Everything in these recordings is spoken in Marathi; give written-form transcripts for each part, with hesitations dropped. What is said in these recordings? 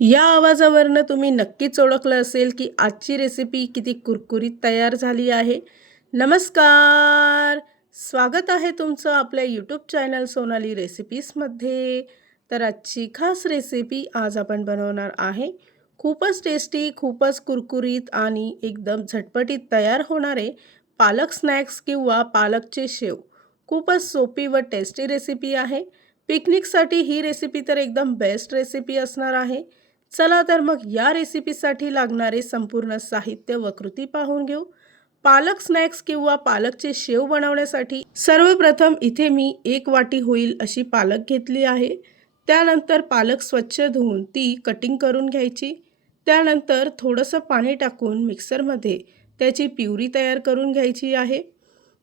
या आवाजावरनं तुम्ही नक्कीच ओळखलं असेल की आजची रेसिपी किती कुरकुरीत तयार झाली आहे. नमस्कार! स्वागत आहे तुमचं आपल्या यूट्यूब चॅनल सोनाली रेसिपीजमध्ये. तर आजची खास रेसिपी आज आपण बनवणार आहे. खूपच टेस्टी, खूपच कुरकुरीत आणि एकदम झटपटीत तयार होणारे पालक स्नॅक्स किंवा पालकचे शेव. खूपच सोपी व टेस्टी रेसिपी आहे. पिकनिकसाठी ही रेसिपी तर एकदम बेस्ट रेसिपी असणार आहे. चला तर मग या रेसिपीसाठी लागणारे संपूर्ण साहित्य व कृती पाहून घेऊ. पालक स्नॅक्स किंवा पालकचे शेव बनवण्यासाठी सर्वप्रथम इथे मी 1 वाटी होईल अशी पालक घेतली आहे. त्यानंतर पालक स्वच्छ धुवून ती कटिंग करून घ्यायची. त्यानंतर थोडंसं पाणी टाकून मिक्सरमध्ये त्याची प्युरी तयार करून घ्यायची आहे.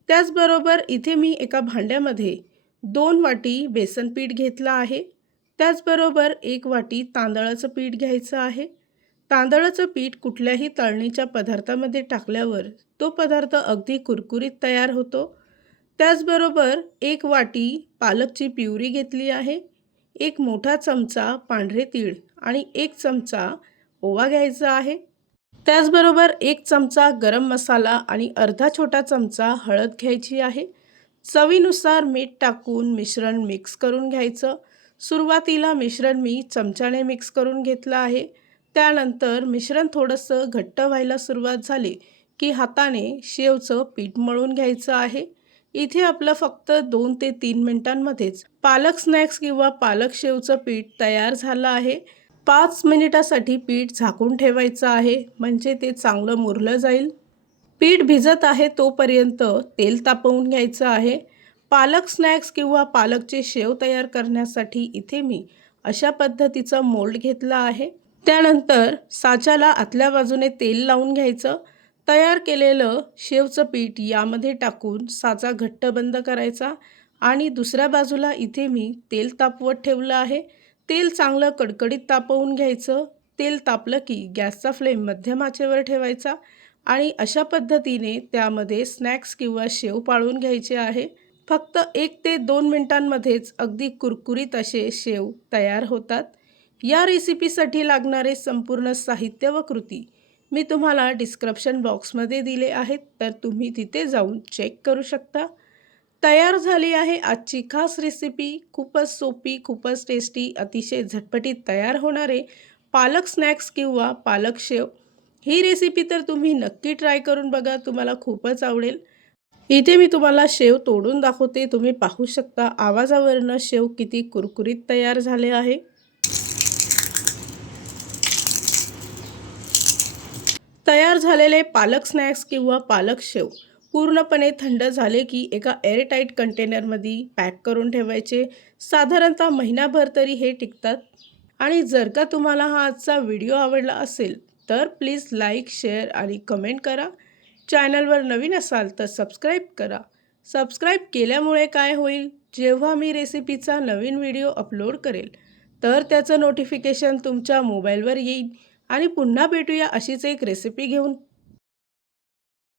त्याचबरोबर इथे मी एका भांड्यामध्ये 2 वाटी बेसन पीठ घेतलं आहे. त्याचबरोबर 1 वाटी तांदळाचं पीठ घ्यायचं आहे. तांदळाचं पीठ कुठल्याही तळणीच्या पदार्थामध्ये टाकल्यावर तो पदार्थ अगदी कुरकुरीत तयार होतो. त्याचबरोबर 1 वाटी पालकची प्युरी घेतली आहे. 1 मोठा चमचा पांढरे तीळ आणि 1 चमचा ओवा घ्यायचा आहे. त्याचबरोबर 1 चमचा गरम मसाला आणि अर्धा छोटा चमचा हळद घ्यायची आहे. चवीनुसार मीठ टाकून मिश्रण मिक्स करून घ्यायचं. सुरुवातीला मिश्रण मी चमच्याने मिक्स करून घेतलं आहे. त्यानंतर मिश्रण थोडंसं घट्ट व्हायला सुरुवात झाली की हाताने शेवचं पीठ मळून घ्यायचं आहे. इथे आपलं फक्त 2 ते 3 मिनिटांमध्येच पालक स्नॅक्स किंवा पालक शेवचं पीठ तयार झालं आहे. 5 मिनिटासाठी पीठ झाकून ठेवायचं आहे म्हणजे ते चांगलं मुरलं जाईल. पीठ भिजत आहे तोपर्यंत तेल तापवून घ्यायचं आहे. पालक स्नॅक्स किंवा पालकचे शेव तयार करण्यासाठी इथे मी अशा पद्धतीचा मोल्ड घेतला आहे. त्यानंतर साच्याला आतल्या बाजूने तेल लावून घ्यायचं. तयार केलेलं शेवचं पीठ यामध्ये टाकून साचा घट्ट बंद करायचा आणि दुसऱ्या बाजूला इथे मी तेल तापवत ठेवलं आहे. तेल चांगलं कडकडीत तापवून घ्यायचं. तेल तापलं की गॅसचा फ्लेम मध्यम आचेवर ठेवायचा आणि अशा पद्धतीने त्यामध्ये स्नॅक्स किंवा शेव पाळून घ्यायचे आहे. फक्त 1 ते 2 मिनिटांमध्येच अगदी कुरकुरीत असे शेव तयार होतात. या रेसिपीसाठी लागणारे संपूर्ण साहित्य व कृती मी तुम्हाला डिस्क्रिप्शन बॉक्समध्ये दिले आहेत, तर तुम्ही तिथे जाऊन चेक करू शकता. तयार झाली आहे आजची खास रेसिपी. खूपच सोपी, खूपच टेस्टी, अतिशय झटपटीत तयार होणारे पालक स्नॅक्स किंवा पालक शेव. ही रेसिपी तर तुम्ही नक्की ट्राय करून बघा, तुम्हाला खूपच आवडेल. इथे मी तुम्हाला शेव तोडून दाखवते. तुम्ही पाहू शकता आवाजावरनं शेव किती कुरकुरीत तयार झाले आहे. तयार झालेले पालक स्नॅक्स किंवा पालक शेव पूर्णपणे थंड झाले की एका एअरटाईट कंटेनरमध्ये पॅक करून ठेवायचे. साधारणतः महिनाभर तरी हे टिकतात. आणि जर का तुम्हाला हा आजचा व्हिडिओ आवडला असेल तर प्लीज लाईक, शेअर आणि कमेंट करा. चॅनलवर नवीन असाल तर सबस्क्राईब करा. सबस्क्राईब केल्यामुळे काय होईल, जेव्हा मी रेसिपीचा नवीन व्हिडिओ अपलोड करेल तर त्याचं नोटिफिकेशन तुमच्या मोबाईलवर येईल. आणि पुन्हा भेटूया अशीच एक रेसिपी घेऊन.